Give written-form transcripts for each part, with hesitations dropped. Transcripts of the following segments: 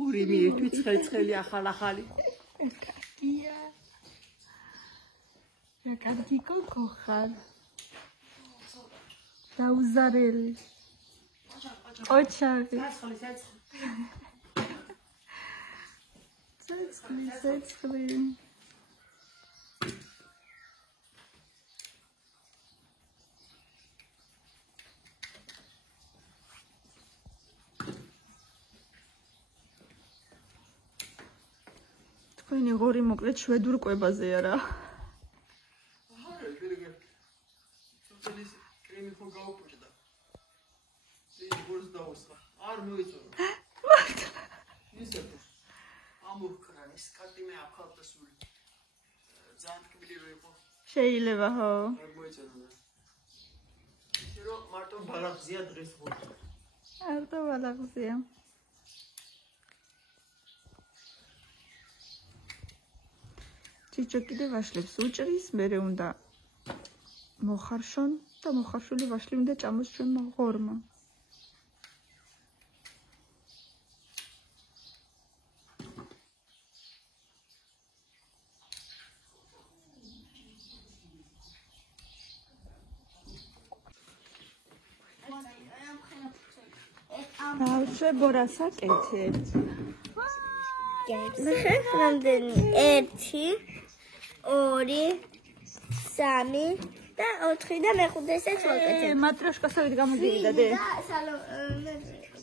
პური მიირთვი ცხელი ახალი. კაკია. რა კარგი კოკო ხარ. დაუზარელი. ოჩარი. ცეცხლი. თქვენი ღორი მოკლედ შვედურ კვებაზე არა. კრემი ხო გაუპჭდა. ის დაუსხა. არ მოიწონა. ისე. ამოხკრა ის კარტი მე აფხალდა სული. ძალიან თქმილი იყო. შეიძლება ხო. არ მოიწონა. ისე რომ მარტო ბალახზია დღეს ხო. მარტო ბალახზია. ჭიჭო კიდე ვაშლებს უჭრის, მერე უნდა მოხარშონ და მოხარშული ვაშლი უნდა ჭამოს ჩვენმა ღორმა. ბავშვე ბორას აკეთებ. ნახე, რამდენი? 1 2 3 და 4 და მე-5-ესაც ვაკეთებ. მატროშკასავით გამოდივიდა დე.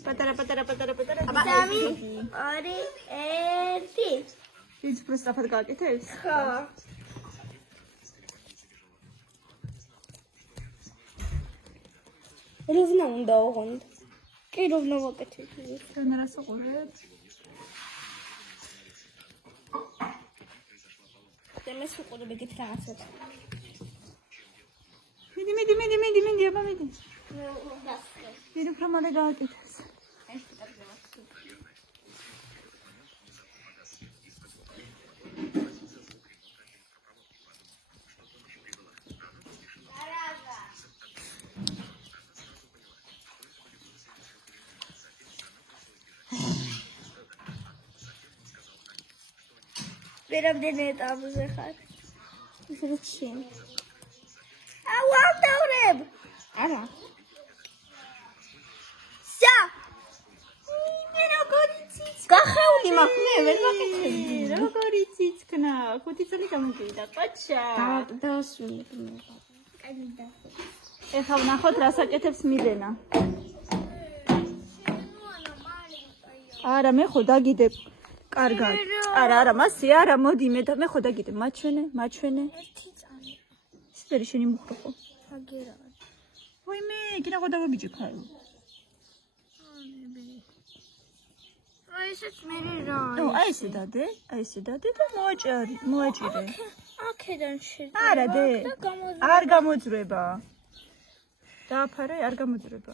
პატარა. 3 2 1 ის პროსტაფად გააკეთებს? ხო. როვნა უნდა ოღონდ. კი როვნა ვაკეთებ. ჩვენ რას უყურებ? დემეს უყურებ ეგეთ რაღაცებს. მიდი, აბა მიდი. მიდი უფრო მალე გააკეთებს. Რამდენი ეტაპზე ხარ? ისე ჩინ. აუ ავდავრებ. არა. სა. მე როგორი ციცკა. გახეული მაქვს მე ვერ ვაკეთებდი. როგორი ციცკნა, 5 წელი გამოგივიდა, ყაჩა. დავასვინე მე. კაი და. ეხლა ვნახოთ რას აკეთებს მილენა. არა, მე ხო დაგიდებ. კარგად. არა, მასე არა, მოდი მე და მე ხო დაგიდებ. მაჩვენე. ერთი წამი. სიტერი შენი მუხრა ხო? აგერა. ვაიმე, კიდე ხო დაგაბიჭი ხარ. აი ესეც მე რა. აი ესე დადე და მოაჭირე. აქედან შედა. არა დე. არ გამოძრება. დააფარე, არ გამოძრება.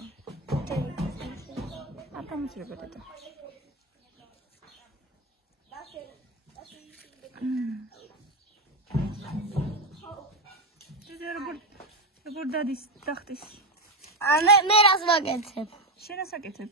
არ გამოძრება და. როგორ დადის ტახტის? მე რას ვაკეთებ? შენ რას აკეთებ?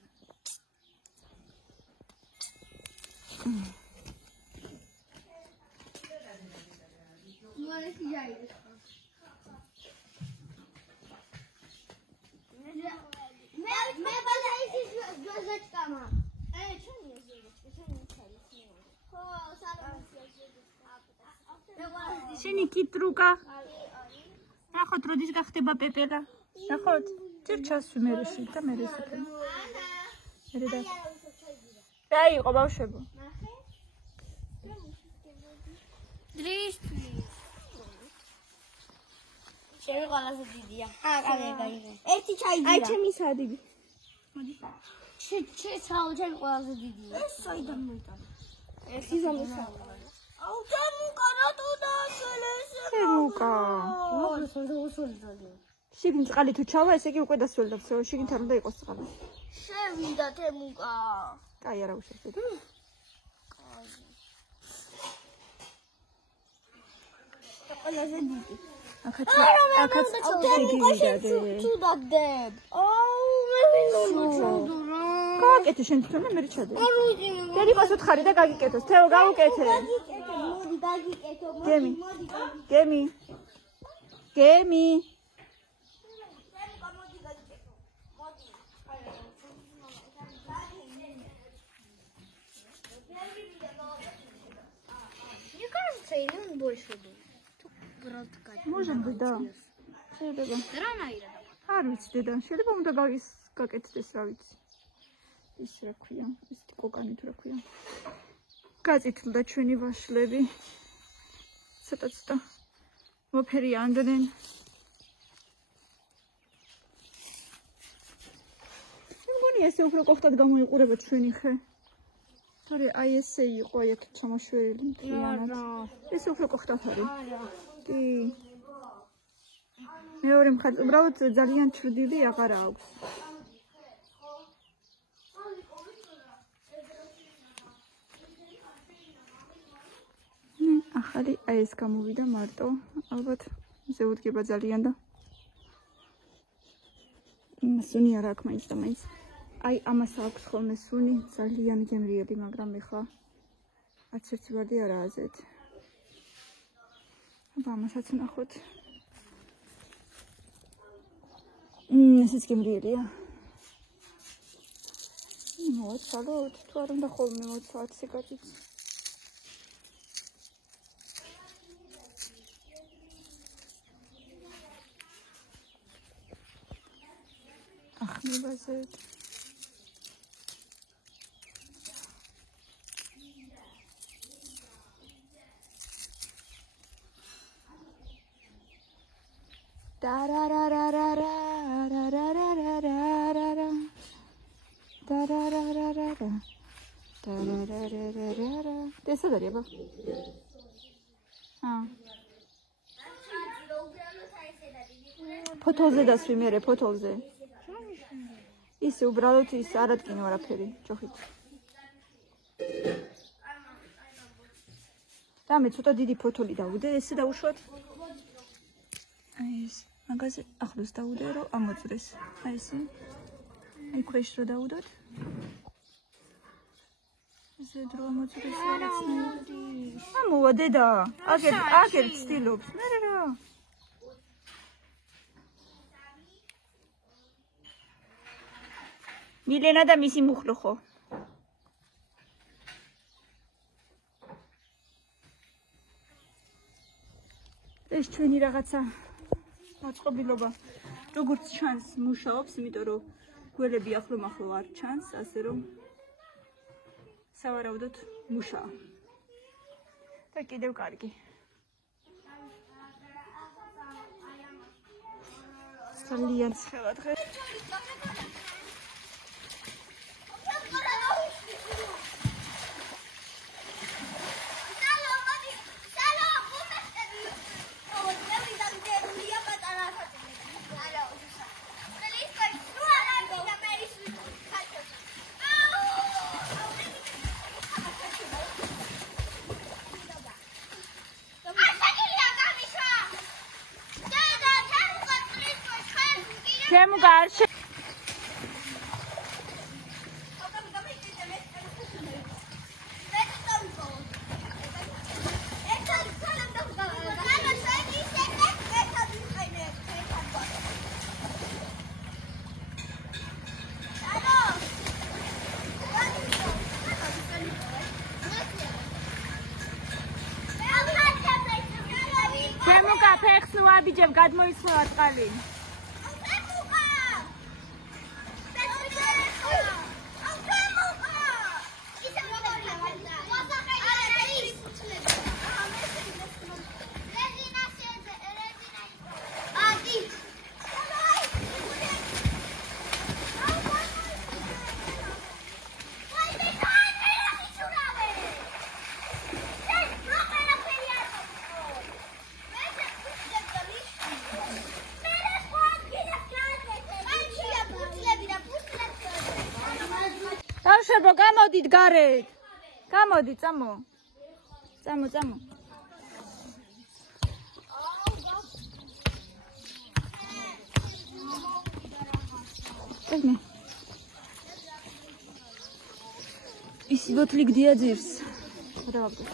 მე ბალაისის გაზაჭკამა. ჩვენი შენი კიტრუკა. ნახოთ როდის გახდება პეპელა. ნახოთ. ჯერ ჩასვი მერეში და მერე ისე. მერე და. რა იყო ბავშვებო? დრისთვის. შენ ყველაზე დიდია. გაიგე. ერთი ჩაიგია. აი ჩემი სადიგი. მოდი. ჩემი ყველაზე დიდია. ეს საიდან მოიტანა? ეს იზამოსა. აუ თემუკა რატო დაასველესე? თემუკა. მოსულდა. შიგნით წყალი თუ ჩავა, ესე იგი უკვე დასველდა, შიგნით არ უნდა იყოს წყალი. შევიდა თემუკა. კაი, არა უშეშეთ. კაი. ყველაზე დიდი. აქაც შეგივიდა. თუ დაგდებ. აუ მე ვინდო ჩუდურა. გავუკეთე შენ თვითონ და მე ჩადე. დედიკოს უთხარი და გაგიკეთოს. თეო გავუკეთე. მოდი გაგიკეთო. გემი. გემი. გემი. Мне кажется, или он больше был. Брат Катя. Может быть, да. შეიძლება. Рано ира. არ ვიცი დედა, შეიძლება უნდა გაკეთდეს რა ვიცი. ის რა ქვია, ის კოკანი თუ რა ქვია. გაწითლდა ჩვენი ვაშლები. ცოტა მოფერიანდნენ. მგონი ესე უფრო კოხტად გამოიყურება ჩვენი ხე. თორე აი ესე იყო ერთ ჩამოშვერილი მთლიანად. ეს უფრო კოხტად არის. კი. მეორე მხარეს უბრალოდ ძალიან ჩრდილი აღარ აქვს. ახალი აი ეს გამოვიდა მარტო, ალბათ ზეუდგება ძალიან და სუნი არ აქვს მაინც და მაინც. აი ამას აქვს ხოლმე სუნი ძალიან გემრიელი, მაგრამ ეხლა არც ერთი ვარდი არაა ზედ. აბა ამასაც ნახოთ. ესეც გემრიელია. მოვაცალოთ, თუ არ უნდა ხოლმე მოვაცალოთ სიგარეტს. ახნებაზე. ეს არის აბა. ფოთოლზე დასვი მე ფოთოლზე. ისე უბრალოდ ის არ ადგინო არაფერი, ჯოხით. რამე ცოტა დიდი ფოთოლი დავუდე, ესე დავუშვათ. აი ეს მაგაზე ახლოს დავუდე, რომ ამოწრეს. აი ესე. აი ქვეშ რო დავუდოთ. ესე დრო ამოწრეს რაღაცნაირი. ამოვა დედა, აგერ ცდილობს. მე რა. მილენა და მისი მუხლო ხო? ეს ჩვენი რაღაცა მოწყობილობა. როგორც ჩანს, მუშაობს, იმიტომ რომ გველები ახლო-მახლო არ ჩანს, ასე რომ სავარაუდოდ მუშაობ. და კიდევ კარგი. ძალიან ცხელა დღეს. ჩემ გარშე ჩემ კაფეებს ვაბიჯებ გადმოიცნო წყალი. ბავშვებო, გამოდით გარეთ. გამოდით, წამო. წამო. ის ბოთლი გდია ძირს. რა ვაბგო.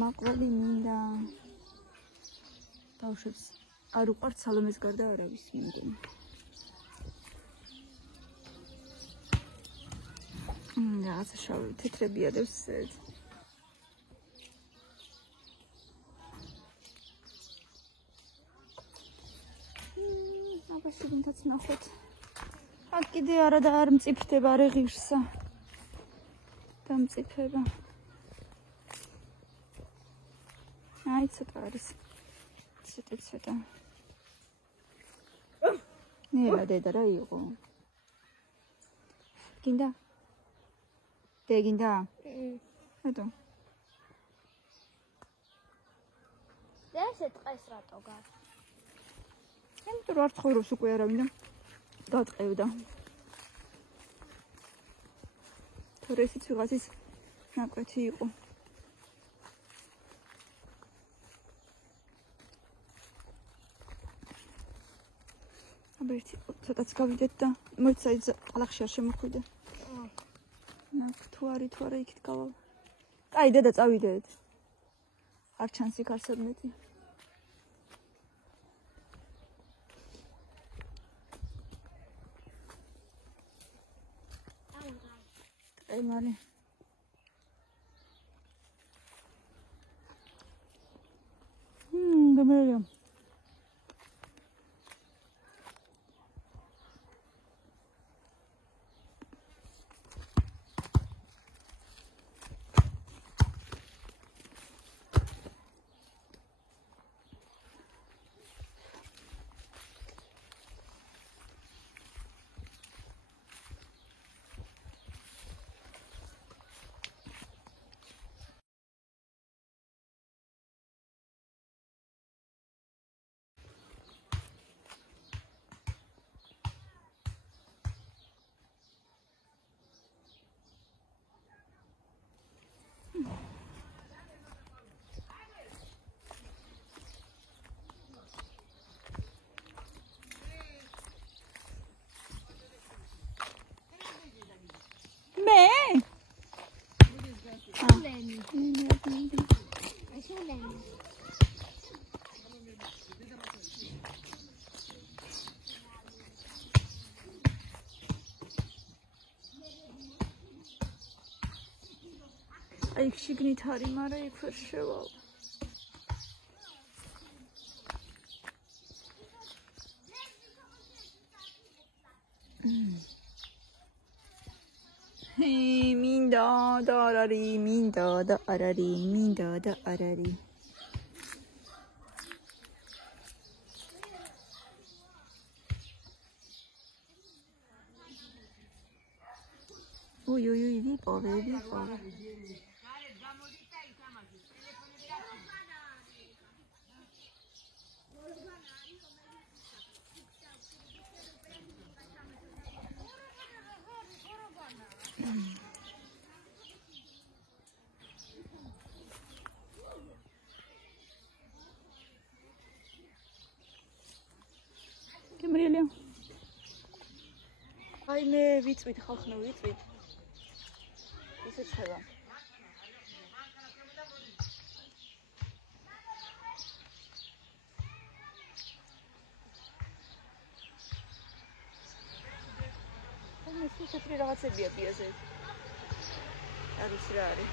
მაყვალი მინდა. ბავშვებს არ უყვართ სალომეს გარდა არავის მინდენ. რაღაცა შავი თეთრები ადევს ეს. აბა შეგინთაც ნახოთ. აქ კიდე არა და არ მწიფდება, არ ეღირსა. დამწიფება. აი ცოტა არის. ცოტა. ნელა დედა რა იყო? გინდა? გინდა? ეტო. და ესე ტყეს რატო გარ? იმიტომ რომ არ ცხოვრობს უკვე არავინ და დაწყევდა. თორე ისიც ვიღაცის ნაკვეთი იყო. აბერტი ცოტაც გავიდეთ და მოიცა ალახში არ შემოხვიდე. თუ არა იქით გავალ. კაი დედა წავიდეთ. არ ჩანს იქ არსად მეტი. მალი. გამერია. იქ შიგნით არის, მაგრამ იქ ვერ შევალ. მინდა და არ არის, მინდა და არ არის, მინდა და არ არის. ой, ვიპოვე. Кемрелия. Ай მე ვიწვით ხალხნო ვიწვით. ისე შევა. ეს ისეთი რაღაცებია პიაზე. არ ვიცი რა არის.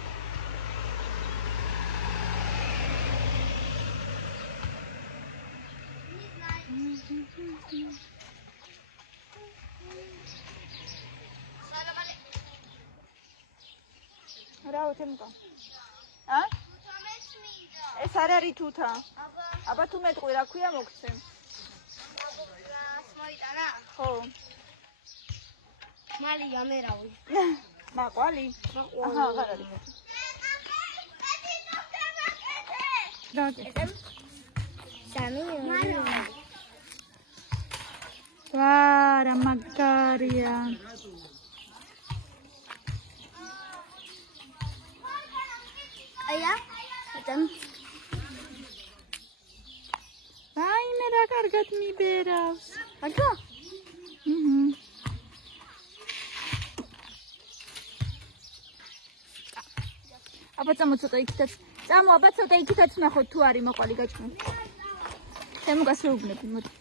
რა უთემკა? ა? ეს არ არის თუთა. აბა თუ მეტყვი რა ქვია მოგცემ. ხო. მალი ამერავი. მაყვალი? აჰა, აღარ არის. დაგე. სამი. ვარა მაგარია. აია? ედემ. რაიმე რა კარგად მიბერავს. აკა? აბა წამო ცოტა იქითაც. წამო აბა ცოტა იქითაც ნახოთ თუ არის მოყვალი გაჭმე. თემუგას შეუბნები მოდი.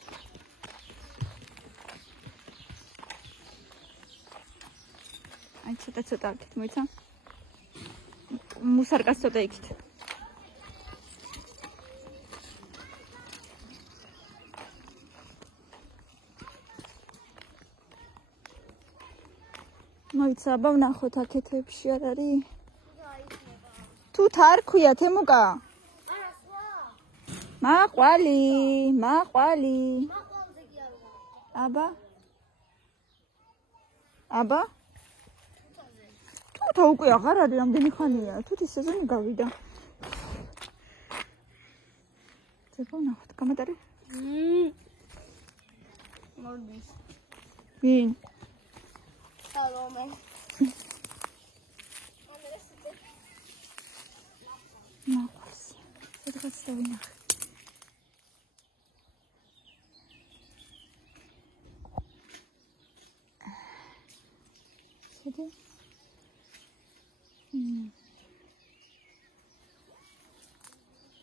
აი ცოტა აქეთ მოიცა. მუსარკას ცოტა იქით. მოიცა აბა ვნახოთ აქეთებში არ არის. თუ თარ ქვია თემუკა? მაყვალი. აბა. თუთა უკვე აღარ არის რამდენი ხანია. თუთის სეზონი გავიდა. ძებო ნახოთ გამატარი? მოდის. ვინ? სალომე. მაყვას. სადღაც დავინახე. შედი?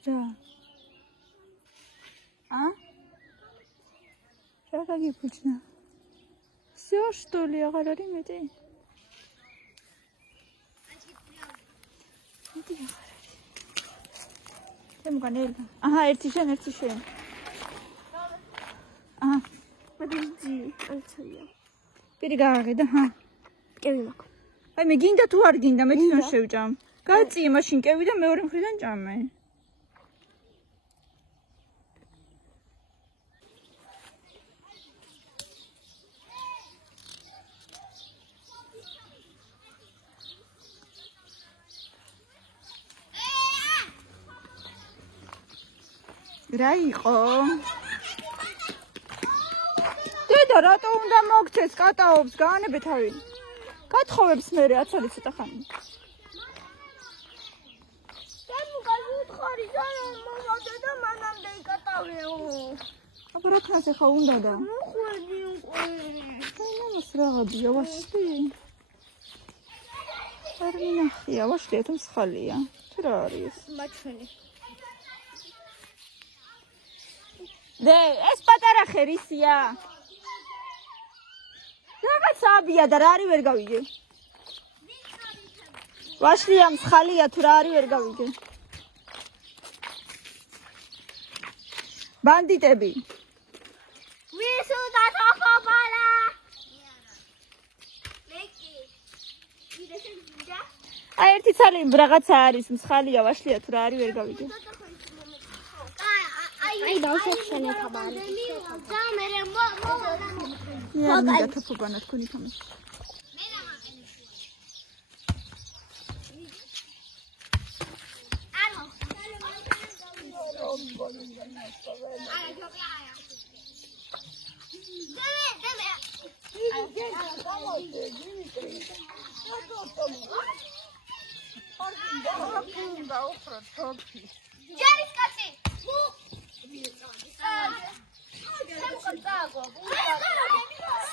რა? რა გაგიფუჭნა? Всё, что ли, აღარ არის მეტი? მეტი აღარ არის. თემგანელა. აჰა, ერთი შენ. აჰა. მოდი, ალცია. პირი გააღედა, ჰა. კევი მაქვს. აი მე გინდა თუ არ გინდა, მე თვითონ შევჭამ. გაწიე მაშინ კევი და მეორე მხრიდან ჭამე. რა იყო? დედა რატო უნდა მოგცეს კატაობს გაანებე თავი. გათხოვებს მე აცოლი ცოტა ხანი. თემუკა უთხარი მოვადა და მანამდე იკატავეო. აბა რა ქნას ახლა უნდა და? მოხვედი უკვე. მამას რაღაცია ვაშლი. არ მინახია ვაშლია თუ მსხალია. თუ რა არის? მაჩვენი. დე, ეს პატარა ხერისია. რაღაც აბია და რა არის ვერ გავიგე. ვაშლია მსხალია თუ რა არის ვერ გავიგე. ბანდიტები. ვისუდა თოხობალა. ლეკი. ვიდეშენ გინდა? აი ერთი ცალი რაღაცა არის მსხალია ვაშლია თუ რა არის ვერ გავიგე. აი დავშეხშენე თაბალი. და მე რა მინდა თოფოგანა თქვენი თამაში.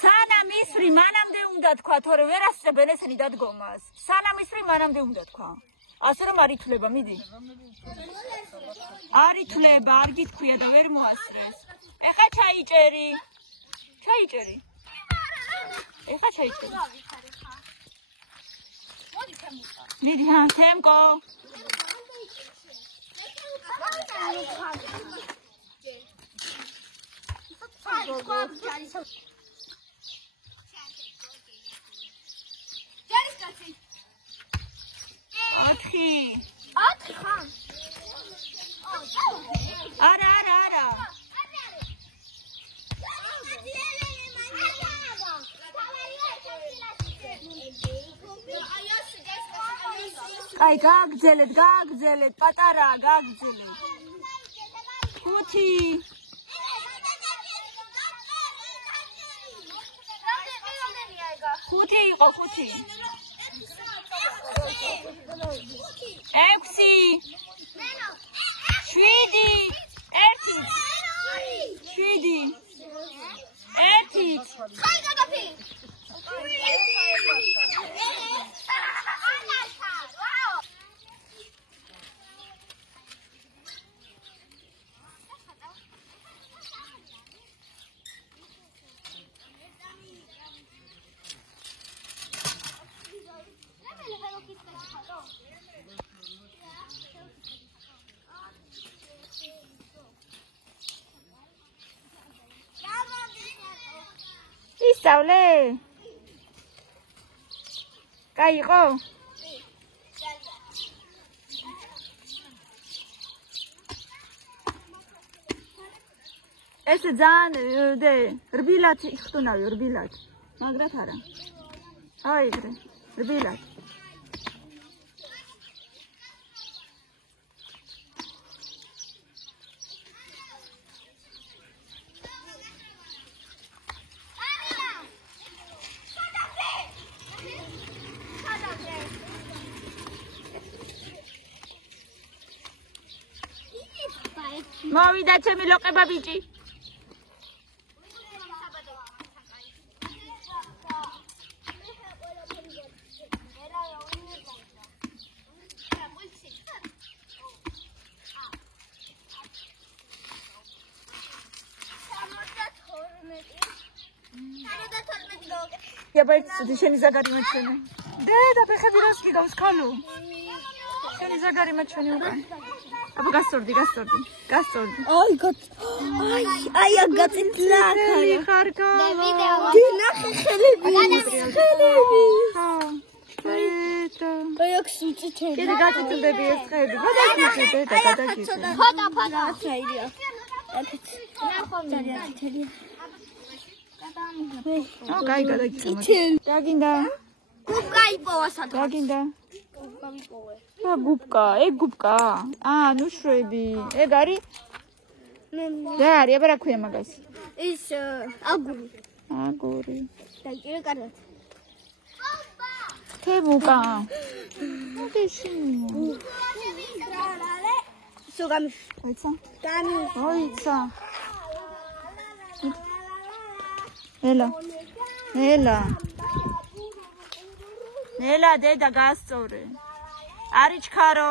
სანამ ისვრი მანამდე უნდა თქვა, თორე ვერ ასწრებენ ესენი დადგომას. სანამ ისვრი მანამდე უნდა თქვა. ასე რომ არ ითვლება, მიდი. არ ითვლება, არ გითქვია და ვერ მოასწრეს. ეხა ჩაიჭერი. ეხა ჩაიჭერი. მიდი, ჰა, თემკო. არა. აი, გააგრძელეთ, პატარა, გააგრძელეთ. 5. ხუთი იყო 5. 6. ისწავლე? კაი იყო? ეს ძალიან რბილად იხტუნავი, რბილად. მაგრად არა. აი, რბილად. მოვიდა ჩემი ლოყება ბიჭი. Ебать, შენი ზაგარი მეჩვენე. და ფეხები რას გიგავს ქალო? შენი ზაგარი მეჩვენე უკან. აბა გასწორდი. აი აგაწითლა ხარკა. დინახე ხელები. აი აქ სუწითელი. კიდე გაწითლდები ეს ხეები. გადაგიწე. ფოტა. შეიძლება. ძალიან ცითელია. კაი გადაგიწე. დაგინდა. გუბკა იპოვა სადღაც. დაგინდა. გუბკა, გუბკა. ნუ შვები. ეგ არის? რა არის? აბა რა ქვია მაგას? ის აგური. დაიჭირე კარგად. თემუკა. მოდეში. სოგამი. ოიცა. ოიცა. ნელა დედა გასწორე. არის ჩქარო.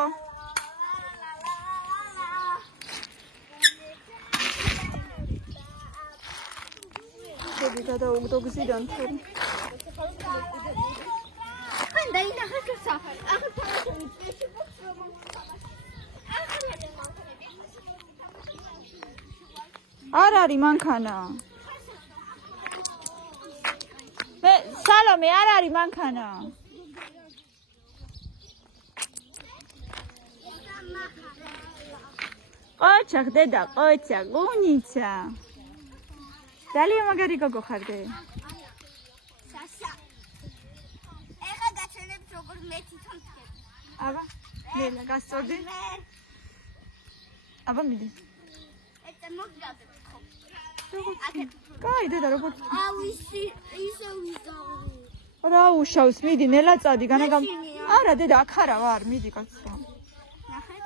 შედი გადაუგდო გზიდან თორე. არ არის მანქანა. სალომე არ არის მანქანა. ყოჩახ დედა, ყოჩახ, გუნიცა. ძალიან მაგარი გოგო ხარდე. ეხა გაჩვენებ როგორ მე თვითონ ვქები. აბა, ნელა გასწორდი. აბა მიდი. ეცა მოგდაბე ხო. კაი დედა როგორ? ისე ვიზავრი. რა უშავს, მიდი ნელა წადი, განაგამ. არა დედა, აქ არა ვარ, მიდი კაცო. ნახეთ.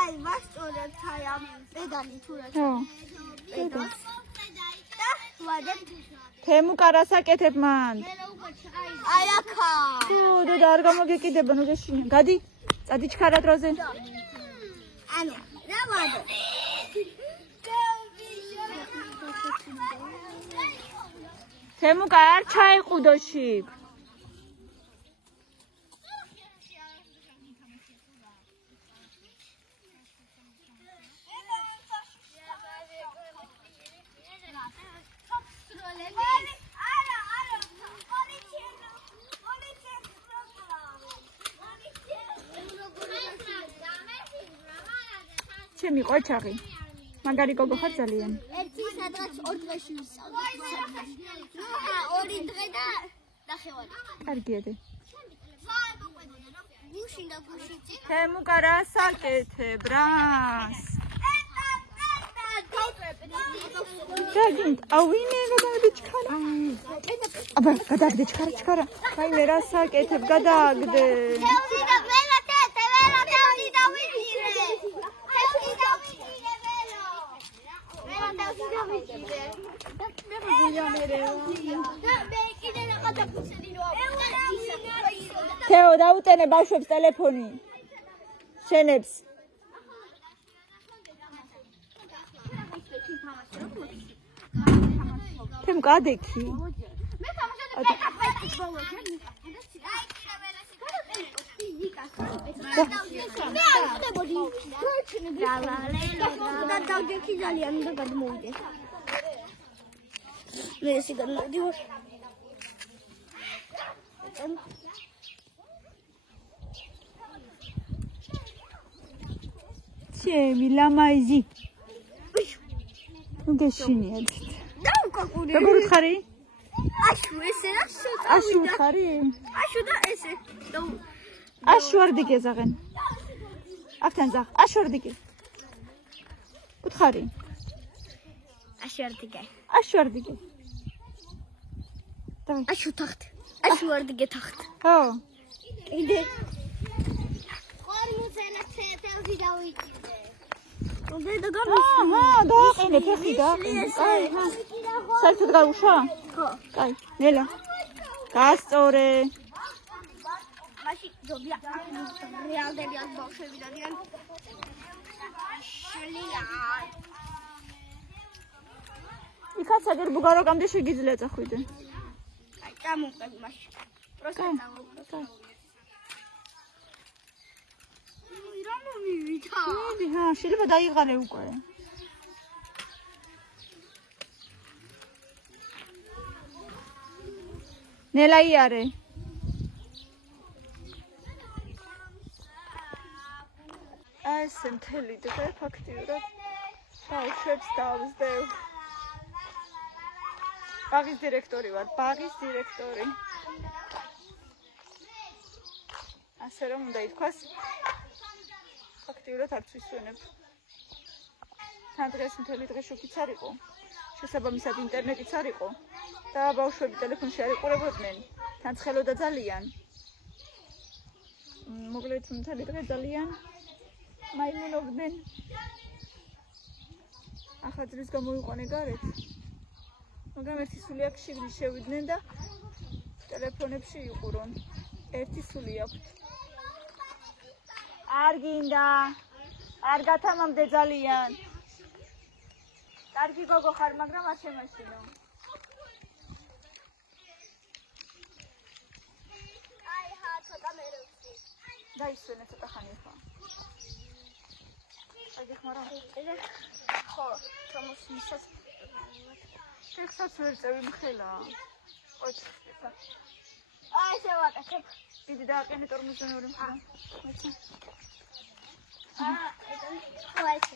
აი, ვასწორებთ აი ამ პედალი თუ რა. ხო. პედალს. თემუკა რას აკეთებ მან? აი აქა. დედა არ გამოგეკიდება ნუ შეშინე. გადი, წადი ჩქარა დროზე. ანუ, რა ვადო? თემუკა არ ჩაიყუდო შიგ. ჩემი ყოჩაღი. მაგარი გოგო ხარ ძალიან. ერთი სადღაც 2 დღეში ვისწავლე. ორი დღე და ნახევარი. კარგიადე. გუშინ და გუშინი. თემუკა რა საკეთებ რას? ავინე გადაგდე ჩქარა. აბა გადაგდე ჩქარა. ხაიმე რა საკეთებ გადაგდე. თევზი და ველა თევზი და ვიძირე. თევზი და ვიძირე ველა. ველა თევზი და ვიძირე. და მე კიდე რა დაფუძნი რო აქვს. თეო დაუტენე ბავშვებს ტელეფონი. შენებს. თემ გადექი. მე თამაშობდი პეკაპექის ბოლოს. მე არ ხდებოდი. და დავდექი ძალიან და გადმოვიდე. მე ესე გადმოვიდე. ჩემი ლამაიზი. ნუ გეშინიათ. დავკაკურე. როგორ ხარი? აშუ ესე რა შოთა. აშუ ხარი? აშუ და ესე. აშუ არ დგეზაღენ. აქთან ზახ. აშუ არ დგე. უთხარი. აშუ არ დგე. აშუ არ დგე. დავай. აშუ თახტ. აშუ არ დგე თახტ. ხო. კიდე. ხორმუცელა თევზი დავიჭირე. უნდა და აჰა, დააყენე ფეხი დააყენე. კაი, ჰა. საერთოდ გაუშვა? ხო. კაი, ნელა. გასწორე. მაშინ ძობია. რეალდები ამ ბავშვები დადიან. შლია. იქაც აგერ ბუგაროკამდე შეგიძლია წახვიდე. აი, წამოვყევი მაშინ. პროსტა წამოვყევი. რა მომივიდა? მიდი, ჰა, შეიძლება დაიღალე უკვე. ნელა იარე. ეს მთელი დღე ფაქტიურად ბავშვებს დავსდევ. ბაღის დირექტორი ვარ, ბაღის დირექტორი. ასე რომ უნდა ითქვას, ფაქტიურად არც ვისვენებ. თან დღეს მთელი დღე შუქიც არ იყო, შესაბამისად ინტერნეტიც არ იყო და ბავშვები ტელეფონში არ იყურებოდნენ, თან ცხელოდა ძალიან. მოკლედ მთელი დღე ძალიან მაიმუნობდნენ. ახალძრის გამოვიყვანე გარეთ, მაგრამ ერთი სული აქ შიგნით შევიდნენ და ტელეფონებში იყურონ. ერთი სული აქვთ. არ გინდა, არ გათამამდე ძალიან. კარგი გოგო ხარ, მაგრამ არ შემაშინო. აი, ხა, ცოტა მერევი. დაისვენე ცოტა ხანი ხო. აი გეხმარა. ხო, ჩამოსმისას. შეხსაც ვერ წევი მხელა. ოჩ. აი, შევაკეთებ. დიდი დააყენე ტორმუზზე მეორე მხარე. აა, ეს ხო ეს.